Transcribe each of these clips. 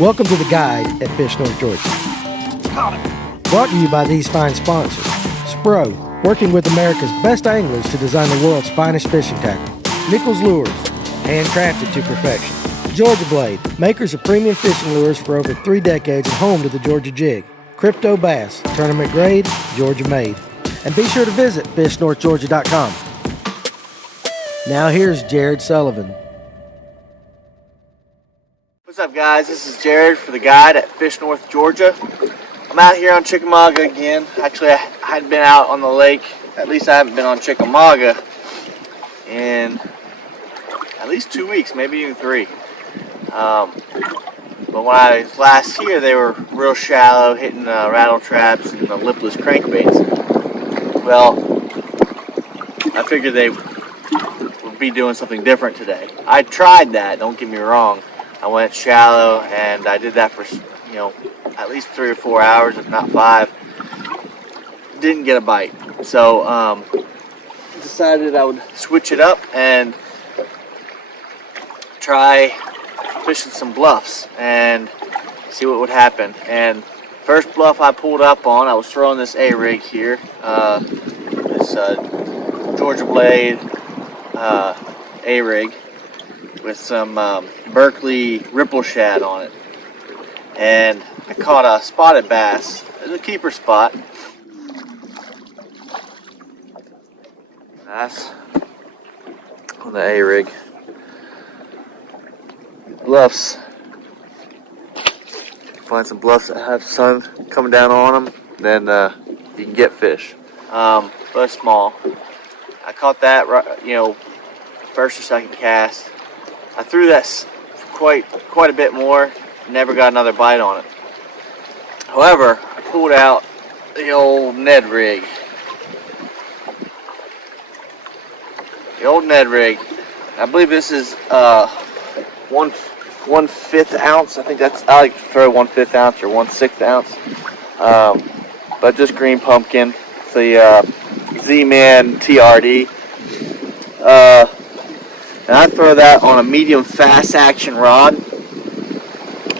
Welcome to The Guide at Fish North Georgia. Brought to you by these fine sponsors. Spro, working with America's best anglers to design the world's finest fishing tackle. Nichols Lures, handcrafted to perfection. Georgia Blade, makers of premium fishing lures for over 3 decades and home to the Georgia Jig. Crypto Bass, tournament grade, Georgia made. And be sure to visit fishnorthgeorgia.com. Now here's Jared Sullivan. What's up, guys? This is Jared for The Guide at Fish North Georgia. I'm out here on Chickamauga again. Actually, I hadn't been out on the lake. At least I haven't been on Chickamauga in at least 2 weeks, maybe even 3. But when I was last here, they were real shallow, hitting rattle traps and the lipless crankbaits. Well, I figured they would be doing something different today. I tried that, don't get me wrong. I went shallow and I did that for, at least 3 or 4 hours, if not 5. Didn't get a bite. So, decided I would switch it up and try fishing some bluffs and see what would happen. And first bluff I pulled up on, I was throwing this A-rig here, this Georgia Blade A-rig with some Berkeley ripple shad on it, and I caught a spotted bass. It's a keeper spot. Bass on the A-rig. Bluffs. Find some bluffs that have sun coming down on them, then you can get fish. But small. I caught that, first or second cast. I threw that quite a bit more. Never got another bite on it. However, I pulled out the old Ned rig. The old Ned rig. I believe this is 1/5 ounce. I think I like to throw 1/5 ounce or 1/6 ounce. But just green pumpkin. It's the Z-Man TRD. And I throw that on a medium fast action rod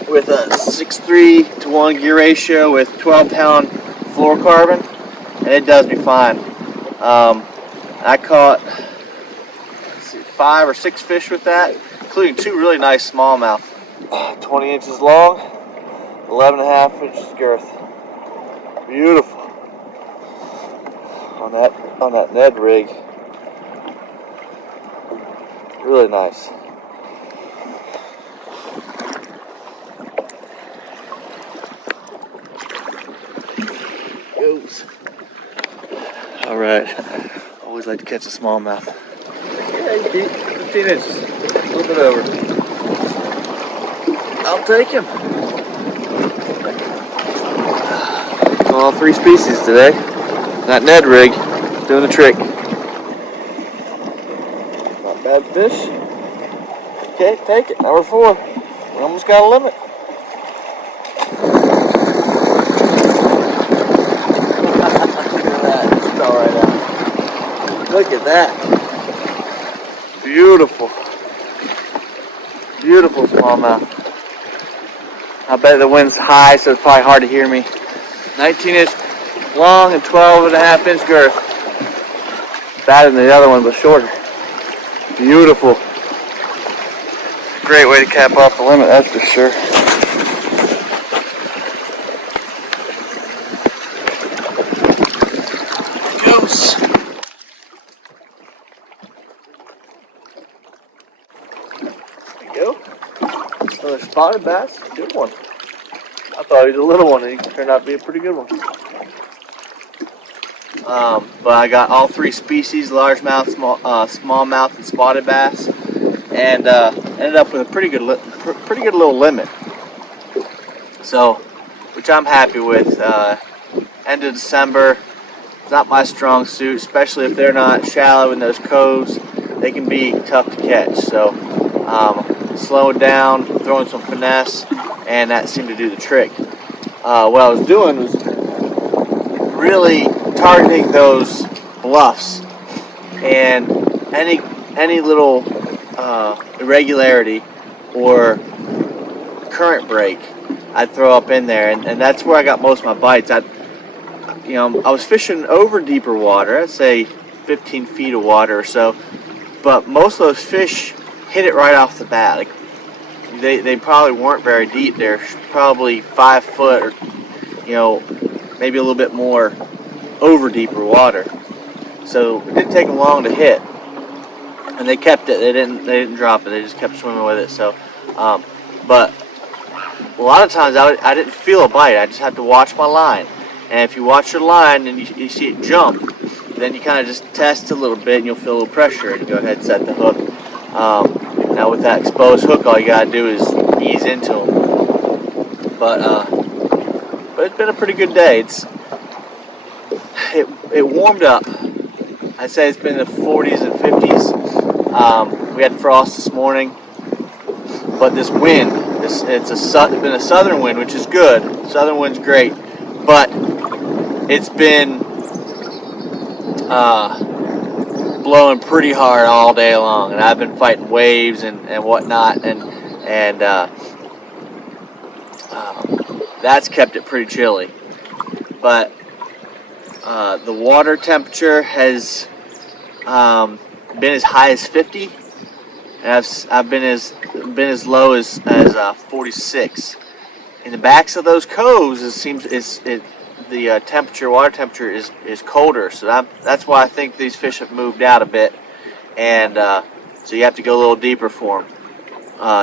with a 6:3 to 1 gear ratio with 12-pound fluorocarbon, and it does me fine. I caught 5 or 6 fish with that, including 2 really nice smallmouth, 20 inches long, 11.5 inches girth. Beautiful on that Ned rig. Really nice. Goes. All right. Always like to catch a smallmouth. Yeah, 15 inches. A little bit over. I'll take him. All 3 species today. That Ned rig doing the trick. Bad fish. Okay, take it. Number 4. We almost got a limit. Look at that. Beautiful. Beautiful smallmouth. I bet the wind's high, so it's probably hard to hear me. 19 inch long and 12.5 inch girth. Better than the other one, but shorter. Beautiful. Great way to cap off the limit, that's for sure. Goes. There you go. Another spotted bass. Good one. I thought he was a little one, and he turned out to be a pretty good one. But I got all 3 species: largemouth, smallmouth, and spotted bass, and ended up with a pretty good little limit. So, which I'm happy with. End of December, it's not my strong suit, especially if they're not shallow in those coves. They can be tough to catch. So, slowing down, throwing some finesse, and that seemed to do the trick. What I was doing was really targeting those bluffs, and any little irregularity or current break, I'd throw up in there, and that's where I got most of my bites. I was fishing over deeper water, I'd say 15 feet of water or so, but most of those fish hit it right off the bat. Like they probably weren't very deep. They're probably 5 foot, or maybe a little bit more over deeper water. So it didn't take them long to hit, and they kept it. They didn't drop it. They just kept swimming with it. So, but a lot of times I didn't feel a bite. I just had to watch my line. And if you watch your line and you see it jump, then you kind of just test a little bit, and you'll feel a little pressure, and you go ahead and set the hook. Now with that exposed hook, all you gotta do is ease into them. But it's been a pretty good day. It warmed up. I'd say it's been in the 40s and 50s. We had frost this morning, but this wind, it's been a southern wind, which is good. Southern wind's great, but it's been blowing pretty hard all day long, and I've been fighting waves and whatnot, and that's kept it pretty chilly. But the water temperature has been as high as 50, and I've been as low as 46. In the backs of those coves, the water temperature is colder, so that's why I think these fish have moved out a bit, and so you have to go a little deeper for them.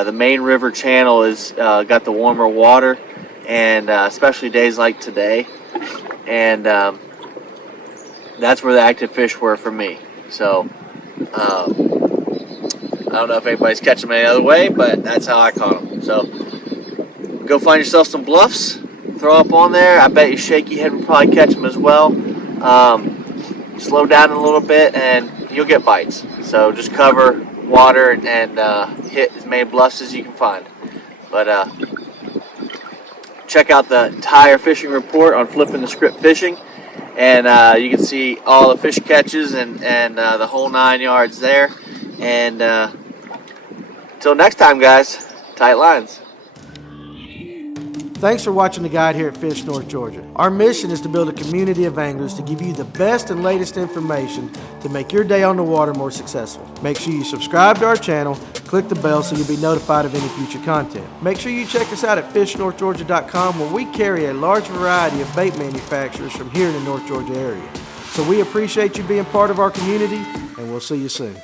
The main river channel is got the warmer water, and especially days like today, and that's where the active fish were for me. So I don't know if anybody's catching them any other way, but that's how I caught them. So go find yourself some bluffs, throw up on there. I bet you shaky head will probably catch them as well. Slow down a little bit and you'll get bites. So just cover water and hit as many bluffs as you can find. But check out the entire fishing report on Flipping the Script Fishing, and you can see all the fish catches and the whole 9 yards there. And until next time, guys, tight lines. Thanks for watching the guide here at Fish North Georgia. Our mission is to build a community of anglers to give you the best and latest information to make your day on the water more successful. Make sure you subscribe to our channel, click the bell so you'll be notified of any future content. Make sure you check us out at fishnorthgeorgia.com, where we carry a large variety of bait manufacturers from here in the North Georgia area. So we appreciate you being part of our community, and we'll see you soon.